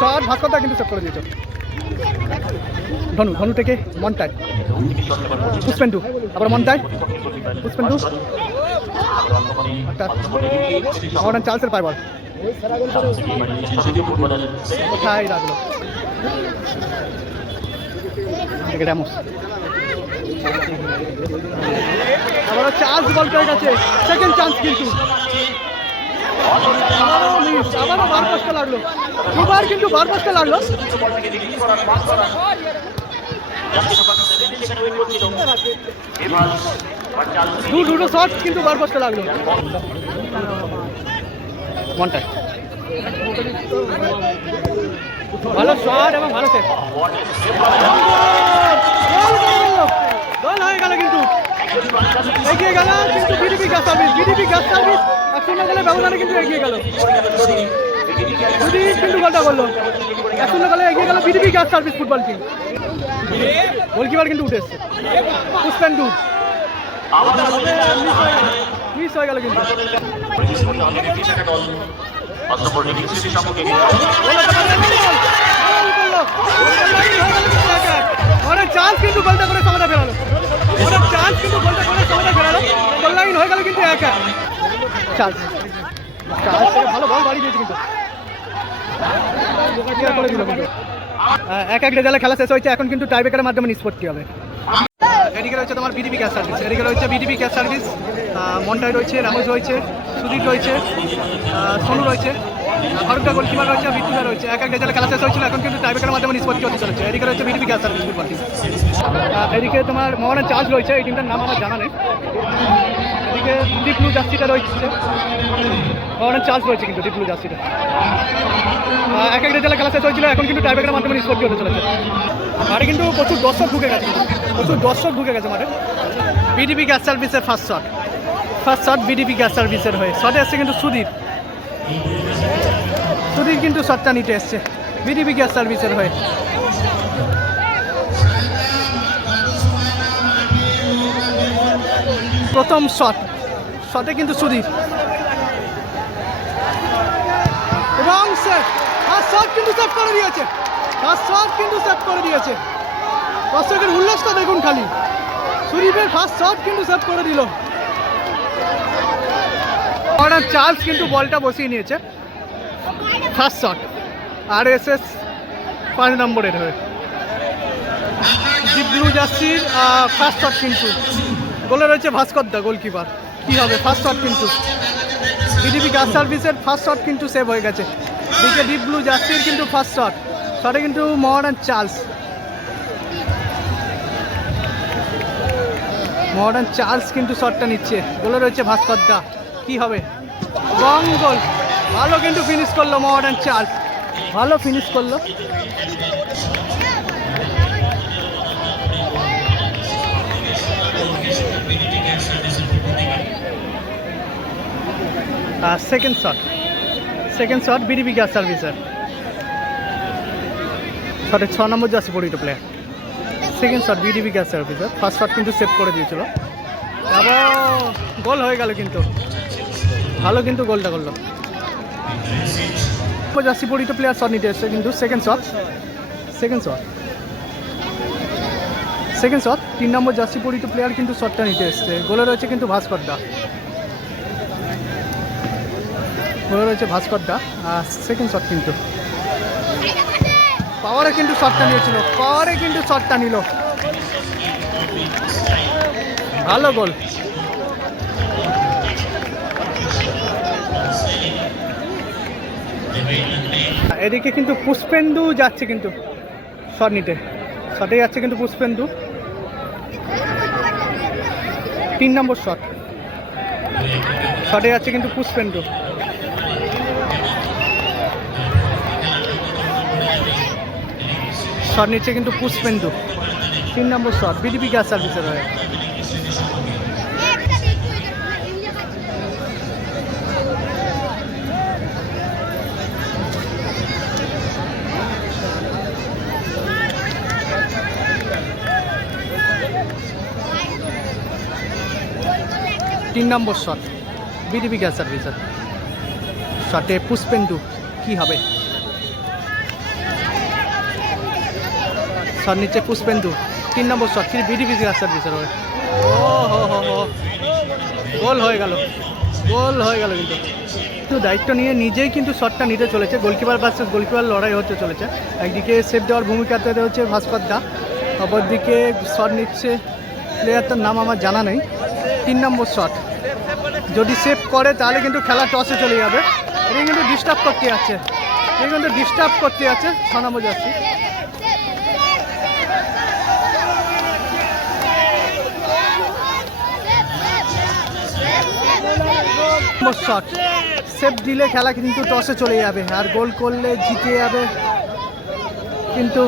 Shot, ভাস্করদা কিন্তু save করে দিয়েছে। ধনু, ধনু থেকে মন্টাই, পুষ্পেন্দু, আবার মন্টাই, পুষ্পেন্দু, মডার্ন চার্লসের পায় বল, কোথায় রাখলো র্যামোস, আবার চান্স বল পেয়ে গেছে, সেকেন্ড চান্স কিন্তু আবারও বার পাশটা লাগলো, দুবার কিন্তু বার পাশটা লাগলো। দুটো শট কিন্তু বার পাশটা লাগলো। মনটাই ভালো শট এবং ভালো সেভ, গোল হয়ে গেল কিন্তু এগিয়ে গেল কিন্তু BDP gas service, BDP gas service 1-0 গোলে ব্যবধানে কিন্তু এগিয়ে গেল, কিন্তু গোলটা করলো 1-0 গোলে এগিয়ে গেল BDP gas service football team. Goalkeeper কিন্তু উঠে এসছে, পুষ্পেন্দু মিস হয়ে গেল কিন্তু অনেক চান্স কিন্তু গোলটা করে সমতা ফেরালো, অনেক চান্স কিন্তু গোলটা করে সমতা ফেরালো, গোল লাইন হয়ে গেল কিন্তু 1-1। চান্স ভালো বল বাড়ি দিয়েছে কিন্তু 1-1 রেজাল্টে খেলা শেষ হয়েছে। এখন কিন্তু টাইব্রেকারের মাধ্যমে নিষ্পত্তি হবে। এদিকে রয়েছে তোমার বিডিপি গ্যাস সার্ভিস, এদিকে রয়েছে বিডিপি গ্যাস সার্ভিস, মন্টাই রয়েছে, রামোস রয়েছে, সুদীপ রয়েছে, সোনু রয়েছে, ফারুকদা গোলকিপার রয়েছে, বিট্টুদা রয়েছে। 1-1 রেজাল্টে খেলা শেষ হয়েছিল, এখন কিন্তু টাইব্রেকারের মাধ্যমে নিষ্পত্তি হতে চলেছে। এদিকে রয়েছে BDP gas service football team, এদিকে তোমার মহানের চার্জ রয়েছে, এই টিমটার নাম আমার জানা নেই। এদিকে ডিপ ব্লু জার্সিটা রয়েছে, মহানের চার্জ রয়েছে কিন্তু ডিপ ব্লু জার্সিটা। 1-1 রেজাল্টে খেলা শেষ হয়েছিল, এখন কিন্তু টাইব্রেকারের মাধ্যমে নিষ্পত্তি হতে চলেছে। মাঠে কিন্তু প্রচুর দর্শক ঢুকে গেছে, প্রচুর দর্শক ঢুকে গেছে মাঠে। বিডিপি গ্যাস সার্ভিসের ফার্স্ট শট বিডিপি গ্যাস সার্ভিসের হয়ে শটে এসছে কিন্তু সুদীপ, সুদীপ কিন্তু শটটা নিতে এসছে বিডিপি গ্যাস সার্ভিসের হয়ে। প্রথম শটে কিন্তু সুদীপ, রং সেভ, ফার্স্ট শট কিন্তু সেভ করে দিয়েছে, ফার্স্ট শট কিন্তু সেভ করে দিয়েছে। দর্শকের উল্লাসটা দেখুন খালি, সুদীপের ফার্স্ট শট কিন্তু সেভ করে দিল। চার্লস কিন্তু বলটা বসিয়ে নিয়েছে, ফার্স্ট শট RSS 5 নম্বরের হয়ে। ডিপ ব্লু জার্সির ফার্স্ট শট কিন্তু গোলে রয়েছে ভাস্করদা গোলকিপার, কি হবে ফার্স্ট শট কিন্তু বিডিপি গ্যাস সার্ভিসের ফার্স্ট শট কিন্তু সেভ হয়ে গেছে। দিকে ডিপ ব্লু জার্সির কিন্তু ফার্স্ট শটে কিন্তু মডার্ন চার্লস কিন্তু শটটা নিচ্ছে, গোলে রয়েছে ভাস্করদা, কি হবে রং গোল। ভালো কিন্তু ফিনিশ করলো মডার্ন চার্লস, ভালো ফিনিশ করলো। সেকেন্ড শট বিডিপি গ্যাস সার্ভিসের শটে 6 নম্বর জার্সি পরিহিত player. Second shot BDP gas সার্ভিসের, ফার্স্ট শট কিন্তু সেভ করে দিয়েছিল, আবার গোল হয়ে গেল কিন্তু ভালো কিন্তু গোলটা করলো। জার্সি পরিহিত প্লেয়ার শট নিতে এসছে কিন্তু সেকেন্ড শট 3 নম্বর জার্সি পরিহিত প্লেয়ার কিন্তু শটটা নিতে এসছে। গোলে রয়েছে কিন্তু ভাস্করদা, আর সেকেন্ড শট কিন্তু পাওয়ারে কিন্তু শটটা নিয়েছিল, নিল, ভালো গোল। এদিকে কিন্তু পুষ্পেন্দু যাচ্ছে কিন্তু শট নিতে, শটে যাচ্ছে কিন্তু পুষ্পেন্দু, 3 নম্বর শটে যাচ্ছে কিন্তু পুষ্পেন্দু। শট নিচ্ছে কিন্তু পুষ্পেন্দু, 3 নম্বর শট বিডিপি গ্যাস সার্ভিসের হয়ে। তিন নম্বর শট বিডিপি গ্যাস সার্ভিসের, শটে পুষ্পেন্দু, কি হবে শট নিচ্ছে পুষ্পেন্দু, 3 নম্বর শট কি বিডিপি গ্যাস সার্ভিসের হয়ে। ও হো হো হো, গোল হয়ে গেল, গোল হয়ে গেল। কিন্তু দায়িত্ব নিয়ে নিজেই কিন্তু শটটা নিতে চলেছে, গোলকিপার ভার্সেস গোলকিপার লড়াই হতে চলেছে। একদিকে সেভ দেওয়ার ভূমিকাতে রয়েছে ভাস্কর দা, অপরদিকে শট নিচ্ছে প্লেয়ারটার নাম আমার জানা নেই। 3 নম্বর শট যদি সেভ করে তাহলে কিন্তু খেলা টসে চলে যাবে। এটা কিন্তু ডিস্টার্ব করতে যাচ্ছে, এটা কিন্তু ডিস্টার্ব করতে যাচ্ছে 6 নম্বর যাচ্ছি। শট সেভ দিলে খেলা কিন্তু টসে চলে যাবে, আর গোল করলে জিতে যাবে কিন্তু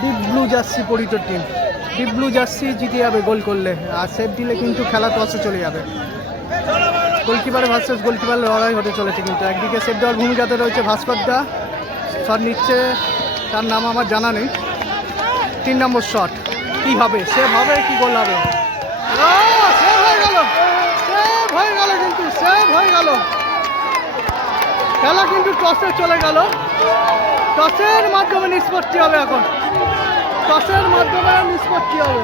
ডিপ ব্লু জার্সি পরিত টিম। ডিপ ব্লু জার্সি জিতে যাবে গোল করলে, আর সেভ দিলে কিন্তু খেলা টসে চলে যাবে। গোলকিপার ভার্সেস গোলকিপার লড়াই হতে চলেছে। কিন্তু একদিকে সেভ দেওয়ার ভূমিকাতে রয়েছে ভাস্কর দা, শট নিচ্ছে তার নাম আমার জানা নেই। 3 নম্বর শট কি হবে, সেভ হবে কি গোল হবে? সেভ হয়ে গেল, সেভ হয়ে গেল, কিন্তু সেভ হয়ে গেল। খেলা কিন্তু টসে চলে গেল, টসের মাধ্যমে নিষ্পত্তি হবে। এখন টসের মাধ্যমে নিষ্পত্তি হবে,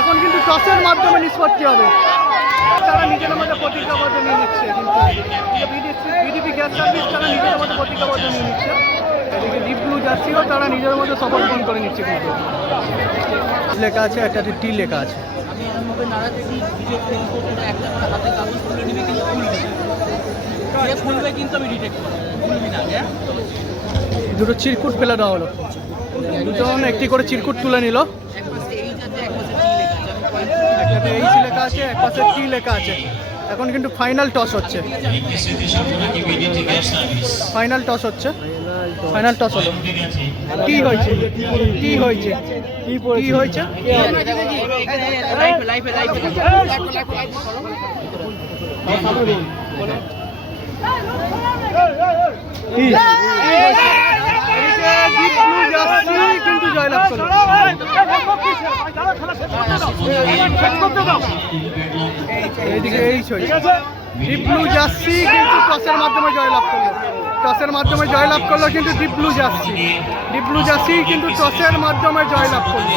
এখন কিন্তু টসের মাধ্যমে নিষ্পত্তি হবে। তারা নিজেদের মধ্যে প্রতিজ্ঞাবদ্ধ নিয়ে নিচ্ছে, কিন্তু বিডিপি গ্যাস সার্ভিস তারা নিজেদের মধ্যে প্রতিজ্ঞাবদ্ধ নিয়ে নিচ্ছে। এদিকে ডিপ ব্লু জার্সিও তারা নিজেদের মধ্যে শপথ গ্রহণ করে নিচ্ছে। কিন্তু লেখা আছে, একটা টি লেখা আছে। দুটো চিরকুট ফেলে দেওয়া হলো, দুজন একটি করে চিরকুট তুলে নিল। একটাতে এইচ লেখা আছে, এক পাশে টি লেখা আছে। এখন কিন্তু ফাইনাল টস হচ্ছে, ফাইনাল টস হচ্ছে, ফাইনাল টস হলো। কি হয়েছে, কি হয়েছে, কি হয়েছে? কিন্তু জয়লাভ করলো, এইদিকে এইচ হয়েছে। ডিপ ব্লু জার্সি কিন্তু টসের মাধ্যমে জয়লাভ করলো, টসের মাধ্যমে জয়লাভ করলো কিন্তু deep blue jersey, deep blue jersey কিন্তু টসের মাধ্যমে জয়লাভ করলো।